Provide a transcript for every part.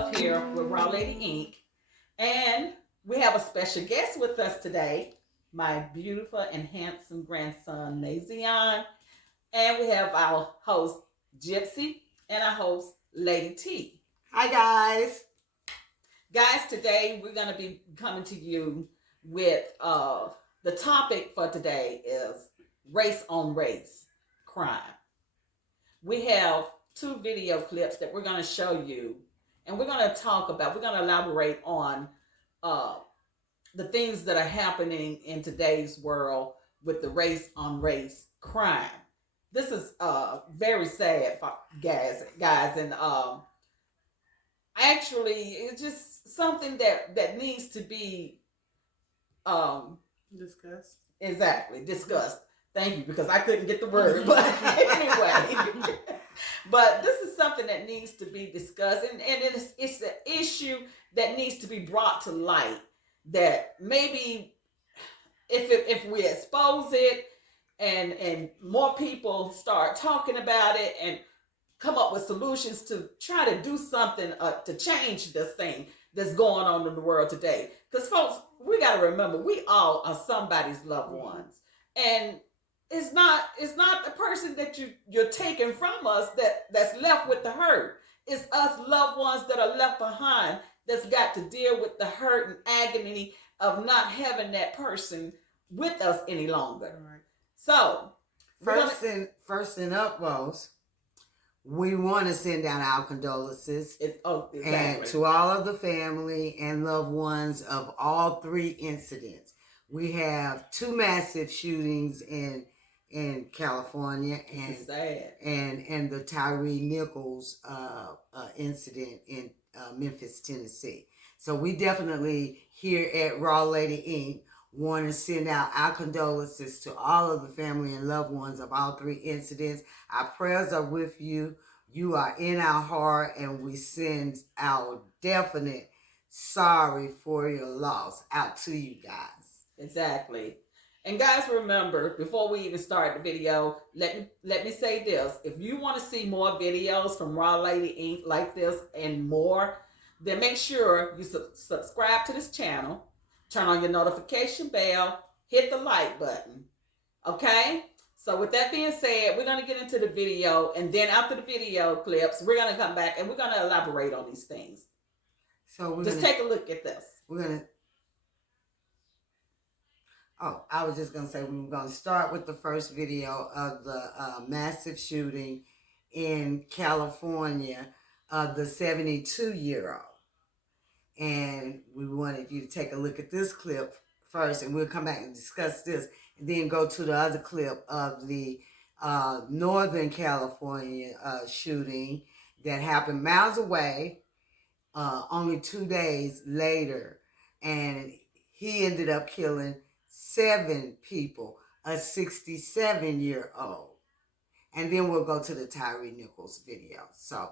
Love here with Raw Lady Inc. And we have a special guest with us today, my beautiful and handsome grandson, Nazion. And we have our host, Gypsy, and our host, Lady T. Hi, guys. Guys, today we're going to be coming to you with the topic for today is race on race crime. We have 2 video clips that we're going to show you, and we're going to elaborate on the things that are happening in today's world with the race on race crime. This is very sad, guys, and actually it's just something that needs to be discussed. Exactly, discussed. Thank you, because I couldn't get the word. But anyway, but this is something that needs to be discussed, and it's an issue that needs to be brought to light. That maybe if we expose it and more people start talking about it and come up with solutions to try to do something to change this thing that's going on in the world today. Because folks, we got to remember, we all are somebody's loved ones, and it's not the person that you're taking from us that's left with the hurt. It's us loved ones that are left behind that's got to deal with the hurt and agony of not having that person with us any longer. Right. So first and upmost, we want to send out our condolences exactly. and to all of the family and loved ones of all 3 incidents. We have 2 massive shootings in California and the Tyre Nichols incident in Memphis, Tennessee. So we definitely here at Raw Lady Inc. want to send out our condolences to all of the family and loved ones of all 3 incidents. Our prayers are with you. You are in our heart, and we send our definite sorry for your loss out to you guys. Exactly. And guys, remember, before we even start the video, let me say this. If you want to see more videos from Raw Lady Inc. like this and more, then make sure you subscribe to this channel, turn on your notification bell, hit the like button. Okay? So with that being said, we're going to get into the video, and then after the video clips, we're going to come back and we're going to elaborate on these things. So take a look at this. I was just going to say we were going to start with the first video of the massive shooting in California of the 72-year-old. And we wanted you to take a look at this clip first, and we'll come back and discuss this, and then go to the other clip of the Northern California shooting that happened miles away only 2 days later. And he ended up killing 7 people, a 67-year-old. And then we'll go to the Tyre Nichols video. So,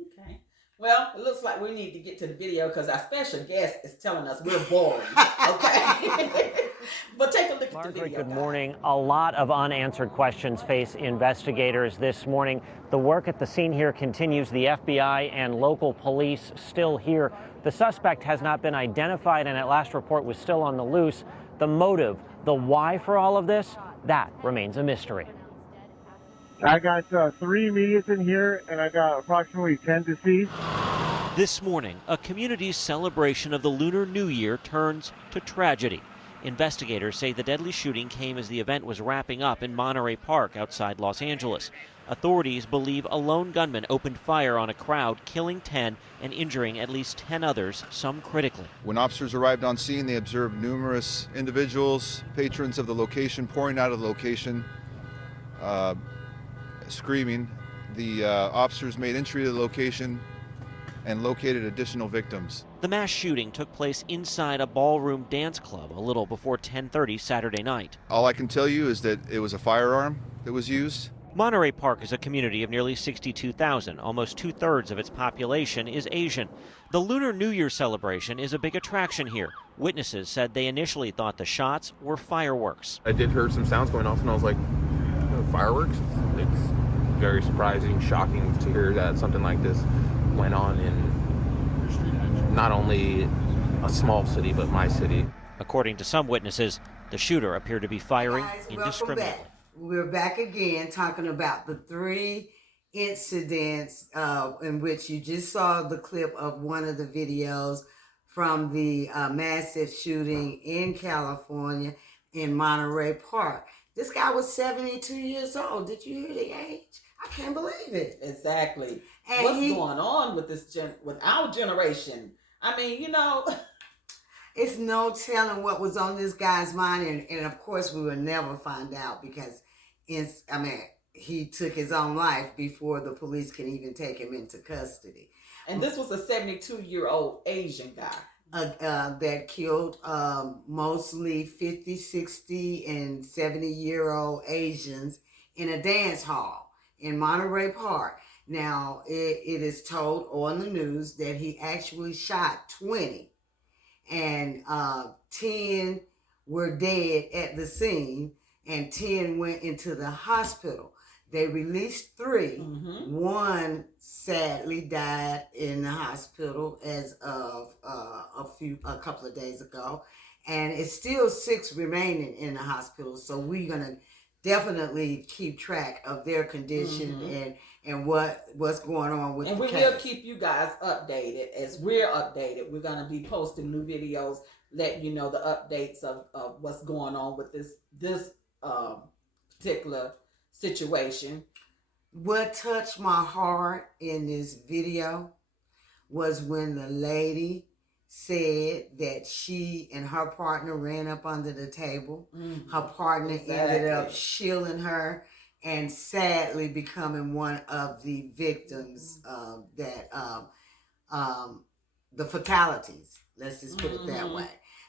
okay. Well, it looks like we need to get to the video because our special guest is telling us we're boring. Okay? But take a look at the video. Good morning. A lot of unanswered questions face investigators this morning. The work at the scene here continues. The FBI and local police still here. The suspect has not been identified and at last report was still on the loose. The motive, the why for all of this, that remains a mystery. I got 3 immediates in here, and I got approximately 10 deceased. This morning, a community's celebration of the Lunar New Year turns to tragedy. Investigators say the deadly shooting came as the event was wrapping up in Monterey Park outside Los Angeles. Authorities believe a lone gunman opened fire on a crowd, killing 10 and injuring at least 10 others, some critically. When officers arrived on scene, they observed numerous individuals, patrons of the location, pouring out of the location, screaming. The officers made entry to the location and located additional victims. The mass shooting took place inside a ballroom dance club a little before 10:30 Saturday night. All I can tell you is that it was a firearm that was used. Monterey Park is a community of nearly 62,000. Almost 2/3 of its population is Asian. The Lunar New Year celebration is a big attraction here. Witnesses said they initially thought the shots were fireworks. I did hear some sounds going off and I was like, fireworks? It's very surprising, shocking to hear that something like this went on in not only a small city, but my city. According to some witnesses, the shooter appeared to be firing Guys, indiscriminately. welcome back. We're back again talking about the 3 incidents in which you just saw the clip of one of the videos from the massive shooting in California in Monterey Park. This guy was 72 years old. Did you hear the age? I can't believe it. Exactly. And What's going on with with our generation? I mean, you know, it's no telling what was on this guy's mind, and of course we will never find out because he took his own life before the police can even take him into custody. and this was a 72-year-old Asian guy. That killed mostly 50, 60, and 70-year-old Asians in a dance hall in Monterey Park. Now, it is told on the news that he actually shot 20, and 10 were dead at the scene, and 10 went into the hospital. They released 3. Mm-hmm. One sadly died in the hospital as of a couple of days ago, and it's still 6 remaining in the hospital. So we're gonna definitely keep track of their condition and what's going on with and the we case. will keep you guys updated as we're updated. We're gonna be posting new videos, letting you know the updates of what's going on with this particular situation. What touched my heart in this video was when the lady said that she and her partner ran up under the table. Mm-hmm. Her partner ended up Exactly. shielding her and sadly becoming one of the victims the fatalities. Let's just put it that way.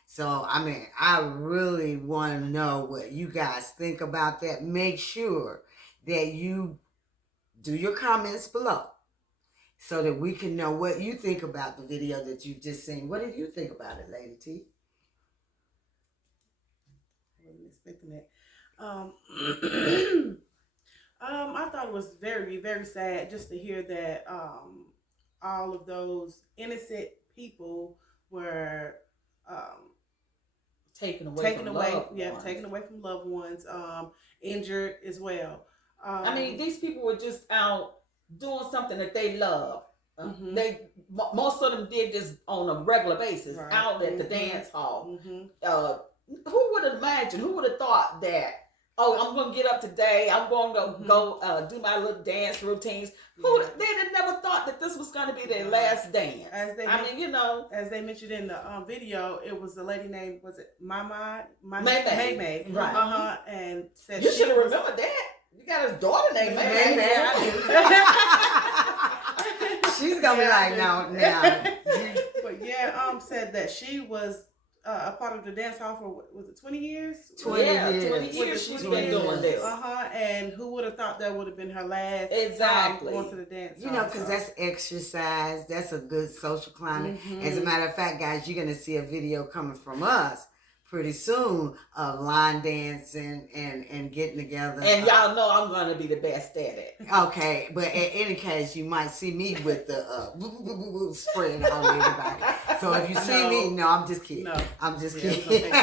So, I mean, I really want to know what you guys think about that. Make sure that you do your comments below so that we can know what you think about the video that you've just seen. What did you think about it, Lady T? I wasn't expecting that. I thought it was very, very sad just to hear that all of those innocent people were Taken away from loved ones, injured as well. I mean, these people were just out doing something that they love. Most of them did this on a regular basis, out at the dance hall. Who would have imagined? Who would have thought that? Oh, I'm gonna get up today. I'm going to go do my little dance routines. They'd have never thought that this was going to be their last dance. As they mentioned in the video, it was a lady named, was it May? Right. And said you should have remembered that. You got his daughter named May. She's gonna be like, no. But yeah, said that she was a part of the dance hall for, was it 20 years? 20 years she's been doing this. And who would have thought that would have been her last exactly going to the dance hall? You know, because that's exercise. That's a good social climate. As a matter of fact, guys, you're going to see a video coming from us pretty soon of line dancing and getting together. And y'all know I'm going to be the best at it. Okay, but in any case, you might see me with the spraying on everybody. So if you see me, no, I'm just kidding. No. I'm just kidding.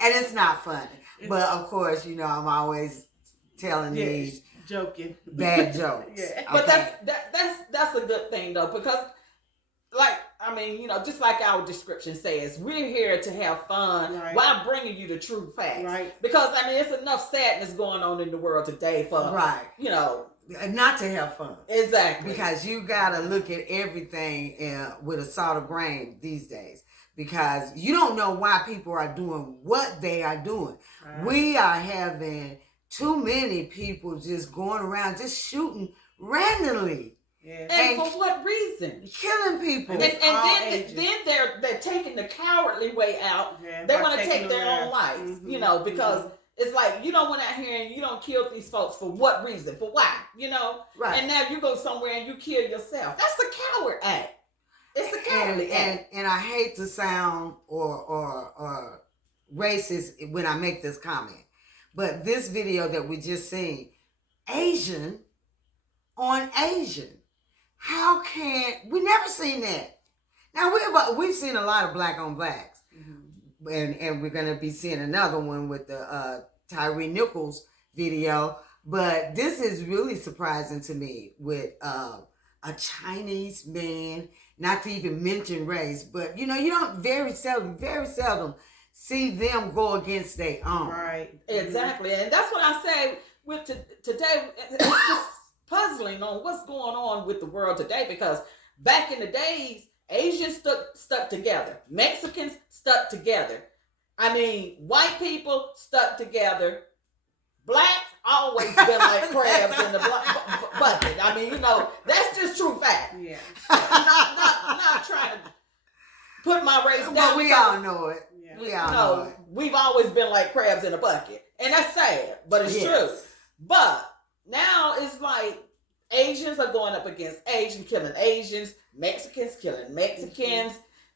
And it's not funny. But of course, you know, I'm always telling these joking bad jokes. Yeah. But that's a good thing though, because just like our description says, we're here to have fun while bringing you the true facts. Right. Because it's enough sadness going on in the world today for not to have fun. Exactly. Because you gotta look at everything with a salt of grain these days. Because you don't know why people are doing what they are doing. Right. We are having too many people just going around just shooting randomly. Yeah. And for what reason? Killing people. And then they're taking the cowardly way out. Yeah, they want to take their own lives, because it's like you don't went out here and you don't kill these folks for what reason? For why? Right. And now you go somewhere and you kill yourself. That's a coward act. It's a cowardly act. And I hate to sound or racist when I make this comment, but this video that we just seen, Asian on Asian. How can we never seen that? Now we've seen a lot of black on blacks, and we're gonna be seeing another one with the Tyre Nichols video. But this is really surprising to me with a Chinese man. Not to even mention race, but you don't very seldom see them go against their own. Right. Exactly. And that's what I say with today. It's just puzzling on what's going on with the world today, because back in the days, Asians stuck together. Mexicans stuck together. I mean, white people stuck together. Blacks always been like crabs in the bucket. I mean, that's just true fact. Yeah. not trying to put my race down. But we all know it. Yeah. We all know it. We've always been like crabs in a bucket. And that's sad, but it's true. But now it's like Asians are going up against Asians, killing Asians, Mexicans killing Mexicans,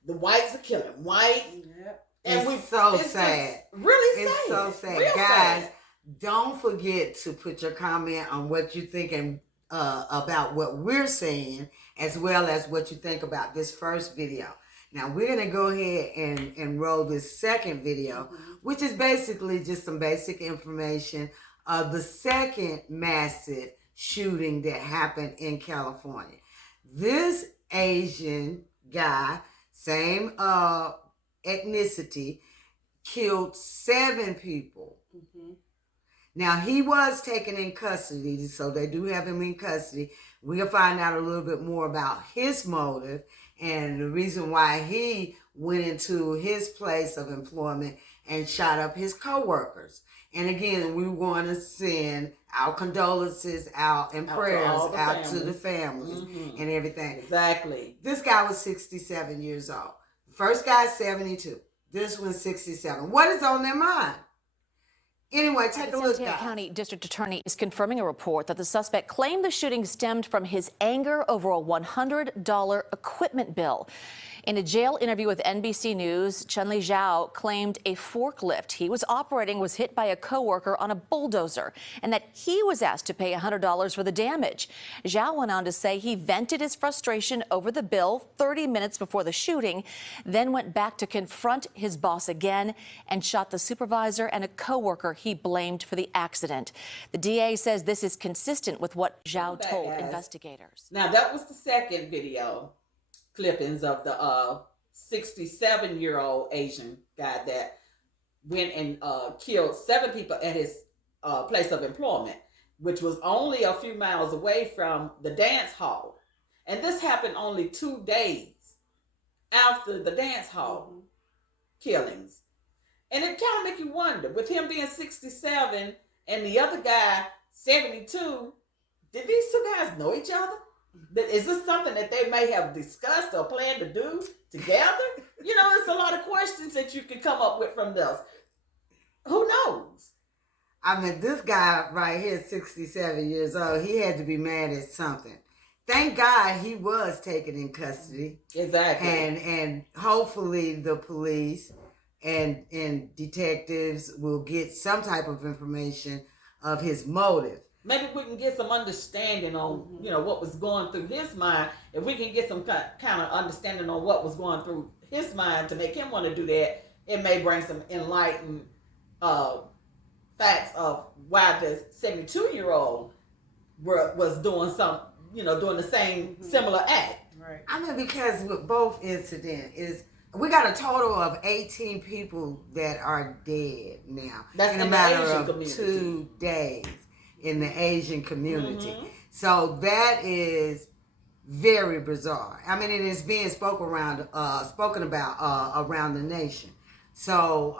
the whites are killing whites. Yep. And it's so sad. Really sad. It's so sad. Real Guys, sad. don't forget to put your comment on what you think about what we're saying, as well as what you think about this first video. Now, we're going to go ahead and roll this second video, which is basically just some basic information of the second massive shooting that happened in California. This Asian guy, same ethnicity, killed 7 people. Now, he was taken in custody, so they do have him in custody. We'll find out a little bit more about his motive and the reason why he went into his place of employment and shot up his co-workers. And again, we want to send our condolences out and prayers out to the families and everything. Exactly. This guy was 67 years old. The first guy's 72. This one's 67. What is on their mind? Anyway, take a look, Santana guys. County District Attorney is confirming a report that the suspect claimed the shooting stemmed from his anger over a $100 equipment bill. In a jail interview with NBC News, Chunli Zhao claimed a forklift he was operating was hit by a coworker on a bulldozer, and that he was asked to pay $100 for the damage. Zhao went on to say he vented his frustration over the bill 30 minutes before the shooting, then went back to confront his boss again and shot the supervisor and a coworker he blamed for the accident. The DA says this is consistent with what Zhao told investigators. Now, that was the second video clippings of the 67-year-old Asian guy that went and killed 7 people at his place of employment, which was only a few miles away from the dance hall. And this happened only 2 days after the dance hall killings. And it kind of make you wonder, with him being 67 and the other guy 72, did these 2 guys know each other? Is this something that they may have discussed or planned to do together? It's a lot of questions that you can come up with from this. Who knows? I mean, this guy right here, 67 years old, he had to be mad at something. Thank God he was taken in custody. Exactly. And hopefully the police and detectives will get some type of information of his motive. Maybe we can get some understanding on, what was going through his mind. If we can get some kind of understanding on what was going through his mind to make him want to do that, it may bring some enlightened facts of why the 72-year-old was doing doing the same similar act. Right. I mean, because with both incidents we got a total of 18 people that are dead now. That's in a matter of 2 days. In the Asian community. So that is very bizarre. I mean, it is being spoken about around the nation. So,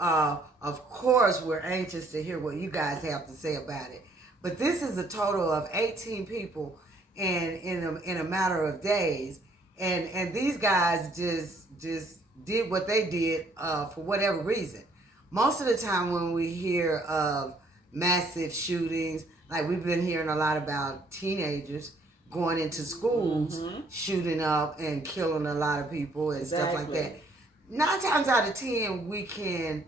of course, we're anxious to hear what you guys have to say about it. But this is a total of 18 people in a matter of days. And these guys just did what they did for whatever reason. Most of the time when we hear of massive shootings, like we've been hearing a lot about teenagers going into schools, shooting up and killing a lot of people and stuff like that. 9 times out of 10, we can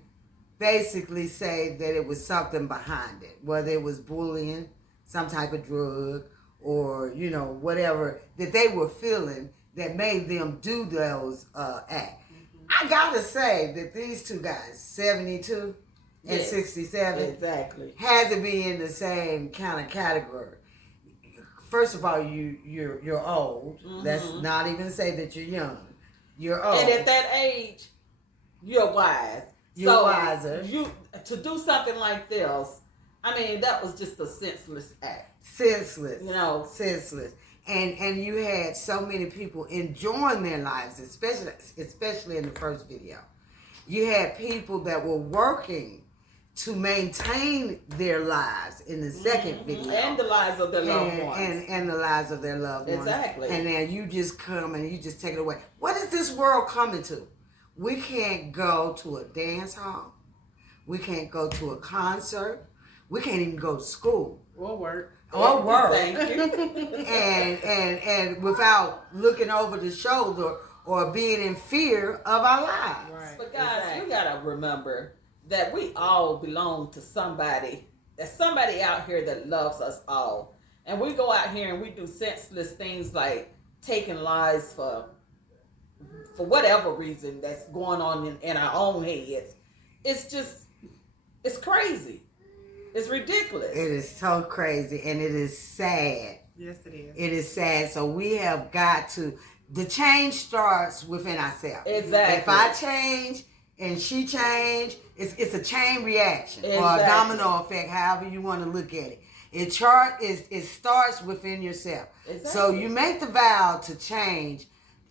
basically say that it was something behind it, whether it was bullying, some type of drug, or you know, whatever that they were feeling that made them do those acts. I gotta say that these two guys, 72 and 67, exactly, had to be in the same kind of category. First of all, you're old. Let's not even say that you're young. You're old, and at that age, you're wise. You're wiser. You to do something like this. I mean, that was just a senseless act. Senseless, you know, senseless. And you had so many people enjoying their lives, especially in the first video. You had people that were working to maintain their lives in the second video. And the lives of their loved ones. And the lives of their loved ones. Exactly. And then you just come and you just take it away. What is this world coming to? We can't go to a dance hall. We can't go to a concert. We can't even go to school. Or work. Or work. Thank you. and without looking over the shoulder or being in fear of our lives. Right. But guys, you gotta remember that we all belong to somebody. There's somebody out here that loves us all. And we go out here and we do senseless things like taking lives for whatever reason that's going on in our own heads. It's crazy. It's ridiculous. It is so crazy, and it is sad. Yes, it is. It is sad. So we have got to, the change starts within ourselves. Exactly. If I change and she change, it's a chain reaction or a Exactly. domino effect, however you want to look at it. It starts within yourself. Exactly. So you make the vow to change,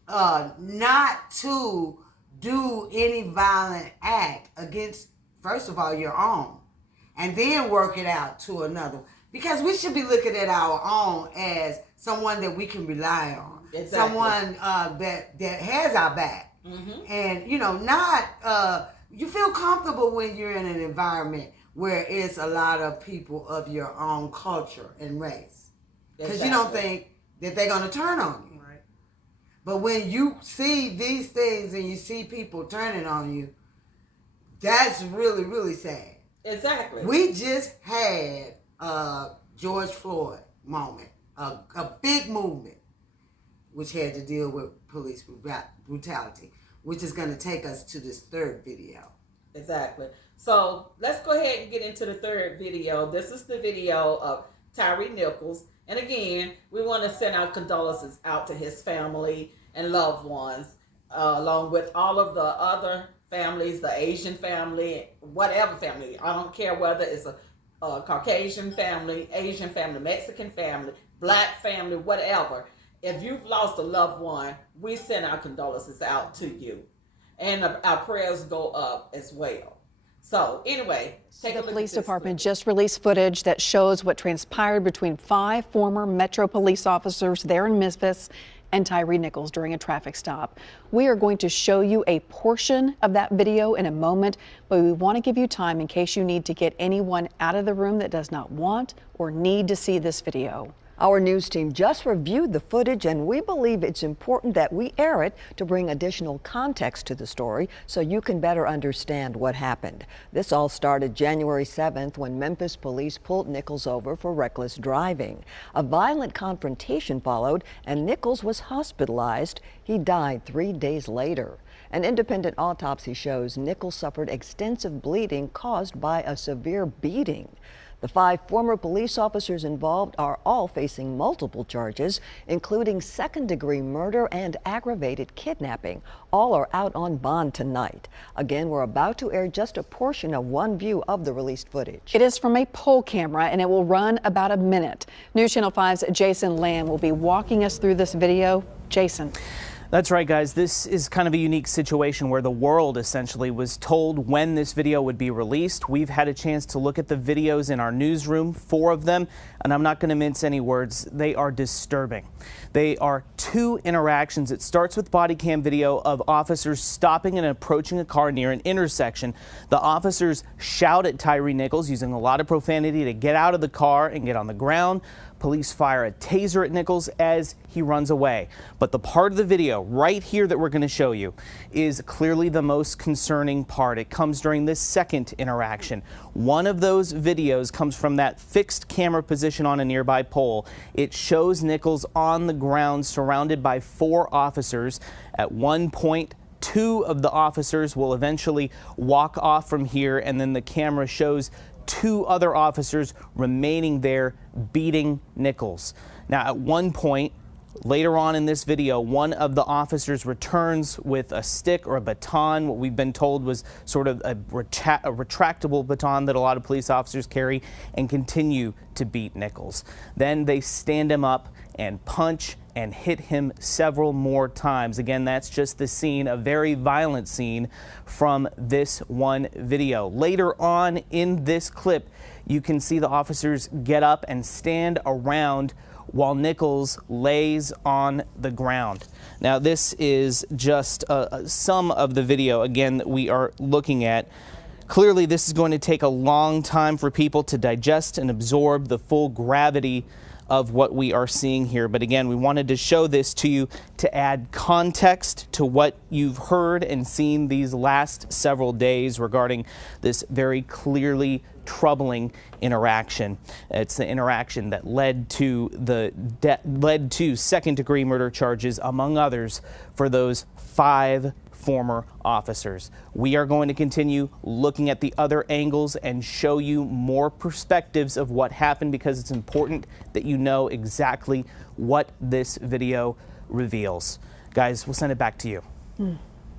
not to do any violent act against, first of all, your own. And then work it out to another. Because we should be looking at our own as someone that we can rely on. Exactly. Someone that has our back. And, you know, not, you feel comfortable when you're in an environment where it's a lot of people of your own culture and race. Because you don't think that they're going to turn on you. Right. But when you see these things and you see people turning on you, that's really, really sad. Exactly. We just had a George Floyd moment, a big movement, which had to deal with police brutality, which is going to take us to this third video. Exactly. So let's go ahead and get into the third video. This is the video of Tyre Nichols. And again, we want to send our condolences out to his family and loved ones, along with all of the other families, the Asian family, whatever family. I don't care whether it's a Caucasian family, Asian family, Mexican family, black family, whatever. If you've lost a loved one, we send our condolences out to you. And our prayers go up as well. So anyway, take a look at this. The police department just released footage that shows what transpired between 5 former Metro police officers there in Memphis and Tyre Nichols during a traffic stop. We are going to show you a portion of that video in a moment, but we want to give you time in case you need to get anyone out of the room that does not want or need to see this video. Our news team just reviewed the footage, and we believe it's important that we air it to bring additional context to the story so you can better understand what happened. This all started January 7th when Memphis police pulled Nichols over for reckless driving. A violent confrontation followed, and Nichols was hospitalized. He died 3 days later. An independent autopsy shows Nichols suffered extensive bleeding caused by a severe beating. The 5 former police officers involved are all facing multiple charges, including second-degree murder and aggravated kidnapping. All are out on bond tonight. Again, we're about to air just a portion of one view of the released footage. It is from a poll camera, and it will run about a minute. News Channel 5's Jason Lamb will be walking us through this video. Jason. That's right, guys. This is kind of a unique situation where the world essentially was told when this video would be released. We've had a chance to look at the videos in our newsroom, 4 of them, and I'm not going to mince any words. They are disturbing. They are 2 interactions. It starts with body cam video of officers stopping and approaching a car near an intersection. The officers shout at Tyre Nichols using a lot of profanity to get out of the car and get on the ground. Police fire a taser at Nichols as he runs away. But the part of the video video right here that we're going to show you is clearly the most concerning part. It comes during this second interaction. One of those videos comes from that fixed camera position on a nearby pole. It shows Nichols on the ground surrounded by 4 officers. At one point, 2 of the officers will eventually walk off from here, and then the camera shows 2 other officers remaining there beating Nichols. Now, at one point, later on in this video, one of the officers returns with a stick or a baton, what we've been told was sort of a retractable baton that a lot of police officers carry, and continue to beat Nichols. Then they stand him up and punch and hit him several more times. Again, that's just the scene, a very violent scene from this one video. Later on in this clip, you can see the officers get up and stand around while Nichols lays on the ground. Now, this is just some of the video, again, that we are looking at. Clearly, this is going to take a long time for people to digest and absorb the full gravity of what we are seeing here. But again, we wanted to show this to you to add context to what you've heard and seen these last several days regarding this very clearly troubling interaction. It's the interaction that led to second-degree murder charges, among others, for those 5 former officers. We are going to continue looking at the other angles and show you more perspectives of what happened, because it's important that you know exactly what this video reveals. Guys, we'll send it back to you.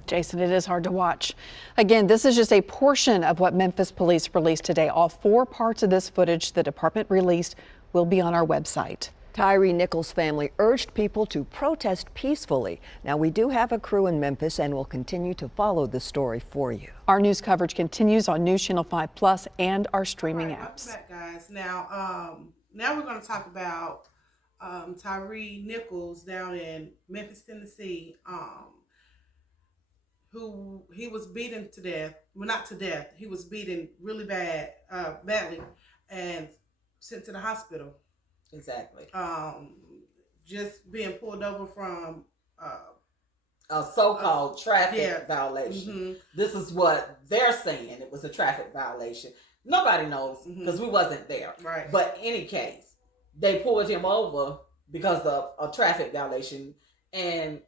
Jason, it is hard to watch. Again, this is just a portion of what Memphis police released today. All 4 parts of this footage the department released will be on our website. Tyre Nichols' family urged people to protest peacefully. Now, we do have a crew in Memphis and will continue to follow the story for you. Our news coverage continues on News Channel 5 Plus and our streaming apps. Welcome back, guys. Now we're going to talk about Tyre Nichols down in Memphis, Tennessee, who he was beaten to death. Well, not to death. He was beaten really badly, and sent to the hospital. Exactly. Just being pulled over from a so-called traffic violation. Mm-hmm. This is what they're saying. It was a traffic violation. Nobody knows because we wasn't there. Right. But in any case, they pulled him over because of a traffic violation. And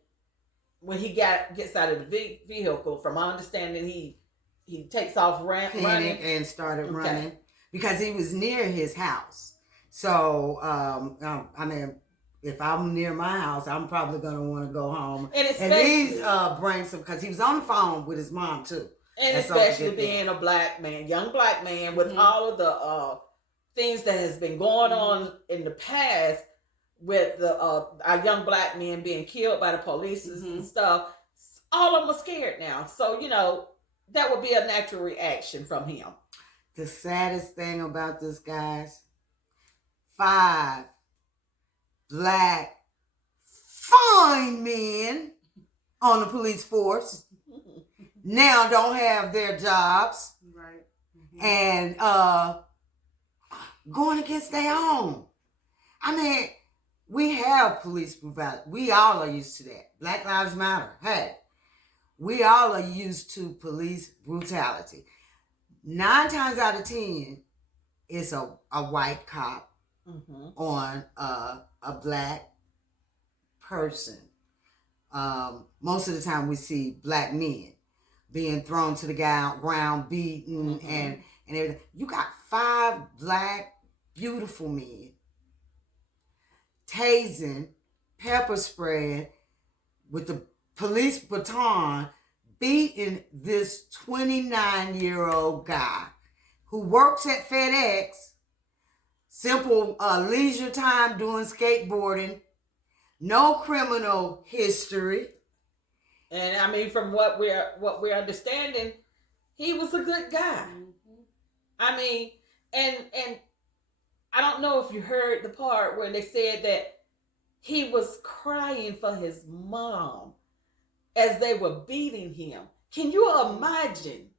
when he gets out of the vehicle, from my understanding, he takes off running and started running because he was near his house. So, I mean, if I'm near my house, I'm probably going to want to go home and at least bring some, because he was on the phone with his mom, too. And especially being a black man, young black man, with all of the things that has been going on in the past with our young black men being killed by the police and stuff. All of them are scared now. So, you know, that would be a natural reaction from him. The saddest thing about this, guys, 5 black fine men on the police force now don't have their jobs, right? And going against their own. I mean, we have police brutality. We all are used to that. Black Lives Matter. Hey, we all are used to police brutality. 9 times out of 10, it's a white cop on a black person. Most of the time we see black men being thrown to the ground, beaten, and everything. You got 5 black, beautiful men tasing, pepper spraying with the police baton, beating this 29-year-old guy who works at FedEx, simple leisure time doing skateboarding, no criminal history. And I mean, from what we're understanding, he was a good guy. I mean, and I don't know if you heard the part where they said that he was crying for his mom as they were beating him. Can you imagine?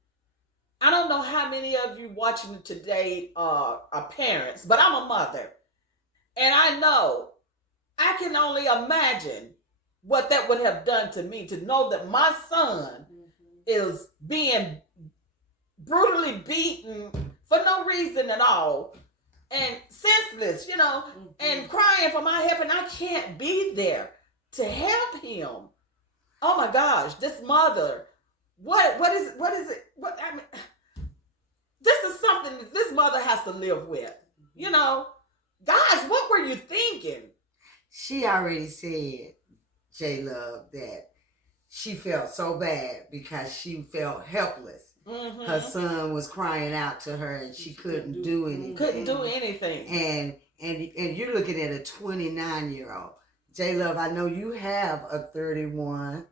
I don't know how many of you watching it today are parents, but I'm a mother. And I know, I can only imagine what that would have done to me, to know that my son is being brutally beaten for no reason at all and senseless, you know, and crying for my help, and I can't be there to help him. Oh my gosh, this mother, what is it? What I mean, this is something that this mother has to live with, you know. Guys, what were you thinking? She already said, J Love, that she felt so bad because she felt helpless. Her son was crying out to her and she couldn't do anything. Couldn't do anything. And you're looking at a 29-year-old. J Love, I know you have a 31.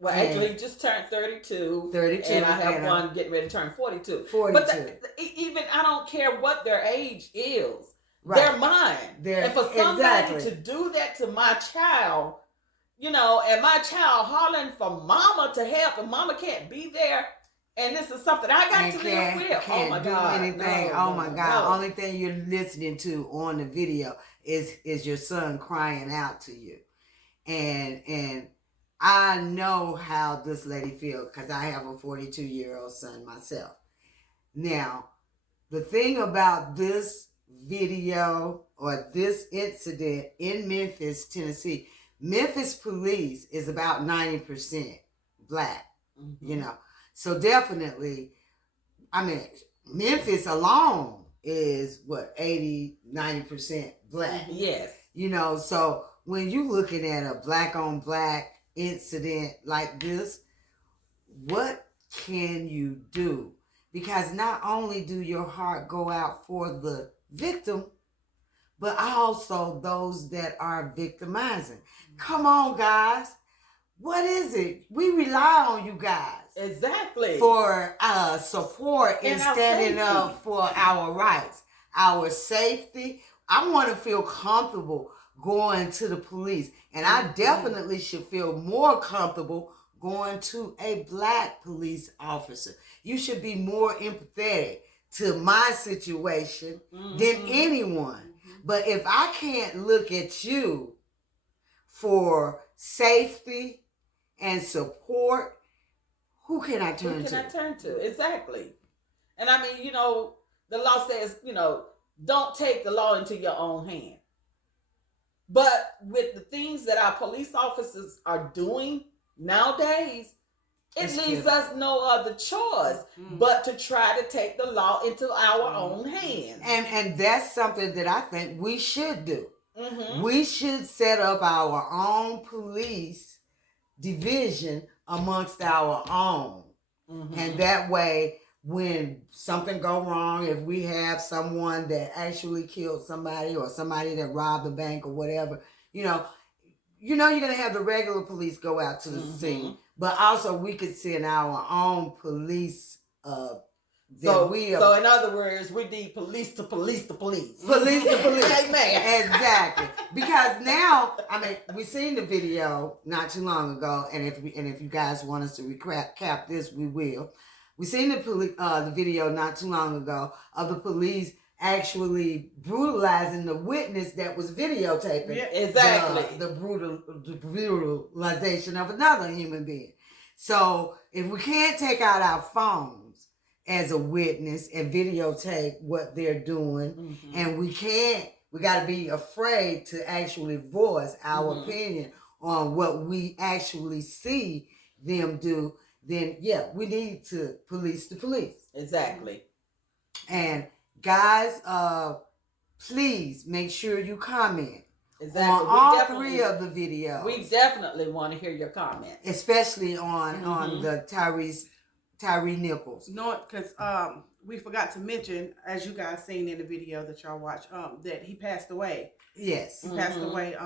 Well, actually, he just turned 32. 32. And I have one getting ready to turn 42. 42. But even, I don't care what their age is. Right. They're mine. And for somebody to do that to my child, you know, and my child hollering for mama to help, and mama can't be there, and this is something I got to live with. Oh my God. Anything. Oh my God. Only thing you're listening to on the video is your son crying out to you. And I know how this lady feels because I have a 42-year-old son myself. Now, the thing about this video or this incident in Memphis, Tennessee, Memphis police is about 90% black, you know. So definitely, I mean, Memphis alone is what, 80-90% black. Yes. You know, so when you're looking at a black on black incident like this, what can you do? Because not only do your heart go out for the victim, but also those that are victimizing. Come on, guys. What is it? We rely on you guys. Exactly. For support and standing up for our rights, our safety. I want to feel comfortable going to the police. And I definitely should feel more comfortable going to a black police officer. You should be more empathetic to my situation than anyone. But if I can't look at you for safety and support, who can I turn to? Who can I turn to? Exactly. And I mean, you know, the law says, you know, don't take the law into your own hand. But with the things that our police officers are doing nowadays, it leaves us no other choice but to try to take the law into our own hands. And that's something that I think we should do. We should set up our own police division amongst our own. And that way, when something go wrong, if we have someone that actually killed somebody or somebody that robbed a bank or whatever, you know you're going to have the regular police go out to the scene, but also we could send our own police. So in other words, we need police to police the police. Police to police. Amen. Exactly. Because now, I mean, we seen the video not too long ago, and if you guys want us to recap this, we will. We seen the video not too long ago of the police actually brutalizing the witness that was videotaping. Yeah, exactly. The brutalization of another human being. So if we can't take out our phones as a witness and videotape what they're doing, and we got to be afraid to actually voice our opinion on what we actually see them do, then yeah, we need to police the police. Exactly. And guys, please make sure you comment on all three of the videos. We definitely want to hear your comments, especially on the Tyre Nichols. No, because we forgot to mention, as you guys seen in the video that y'all watched, that he passed away. Yes, he passed away.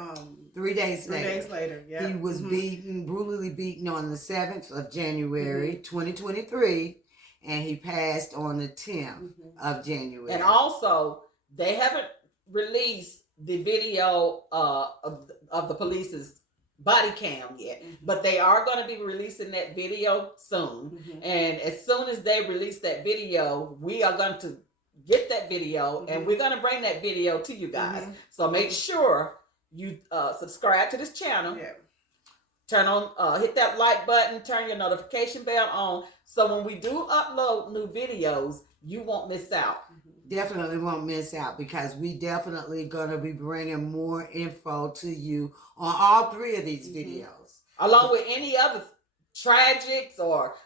3 days later. 3 days later. Yeah, he was brutally beaten on the 7th of January, 2023. And he passed on the 10th of January. And also, they haven't released the video of the police's body cam yet, but they are going to be releasing that video soon. And as soon as they release that video, we are going to get that video and we're going to bring that video to you guys. So make sure you subscribe to this channel. hit that like button, turn your notification bell on, so when we do upload new videos, you won't miss out. Definitely won't miss out, because we definitely gonna be bringing more info to you on all 3 of these videos, along with any other tragics or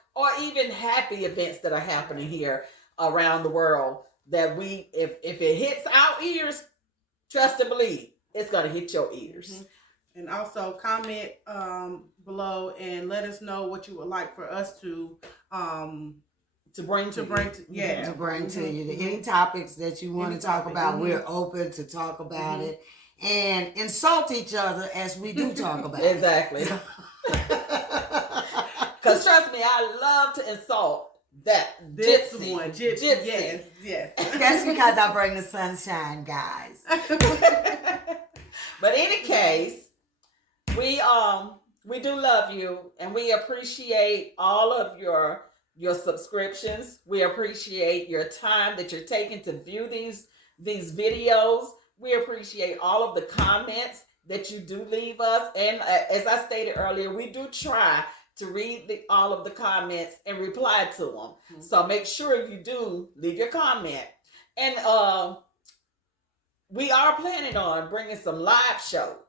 even happy events that are happening here around the world. That we, if it hits our ears, trust and believe, it's gonna hit your ears. And also comment below and let us know what you would like for us to bring to you. Any topics that you want to talk about, we're open to talk about it and insult each other as we do talk about it. Exactly. Because trust me, I love to insult this gypsy. One. Gypsy. Yes. That's because I bring the sunshine, guys. But in any case, we do love you, and we appreciate all of your subscriptions. We appreciate your time that you're taking to view these videos. We appreciate all of the comments that you do leave us. And as I stated earlier, we do try to read all of the comments and reply to them. So make sure you do leave your comment. And we are planning on bringing some live shows.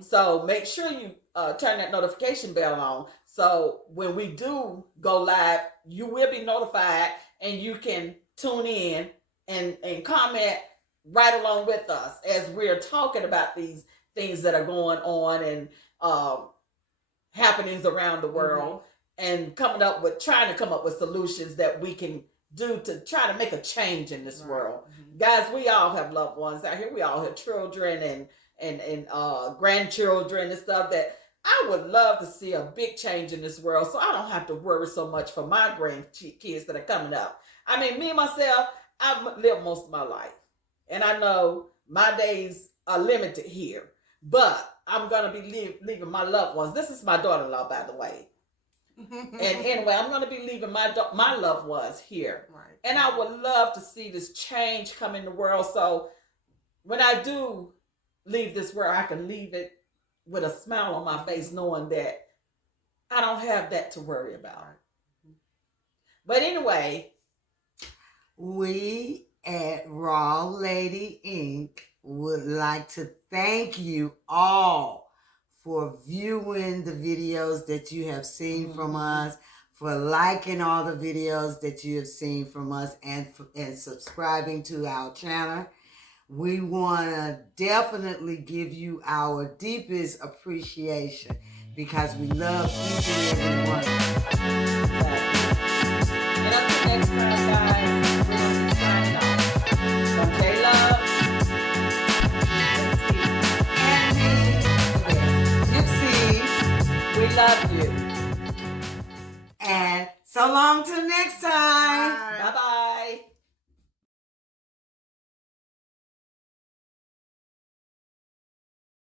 So make sure you turn that notification bell on. So when we do go live, you will be notified and you can tune in and comment right along with us as we're talking about these things that are going on and happenings around the world, and trying to come up with solutions that we can do to try to make a change in this world. Guys, we all have loved ones out here. We all have children and grandchildren and stuff that I would love to see a big change in this world, so I don't have to worry so much for my grandkids that are coming up. I mean, me myself, I've lived most of my life, and I know my days are limited here, but I'm going to be leaving my loved ones. This is my daughter-in-law, by the way. And anyway, I'm going to be leaving my loved ones here. And I would love to see this change come in the world. So when I do leave this world, I can leave it with a smile on my face, knowing that I don't have that to worry about. But anyway, we at Raw Lady Inc. would like to thank you all for viewing the videos that you have seen from us, for liking all the videos that you have seen from us, and subscribing to our channel. We want to definitely give you our deepest appreciation, because we love each and every one of you. And until next time, guys, we're going to be signing off. From K-Love, Gypsy, we love you. And so long till next time. Bye-bye.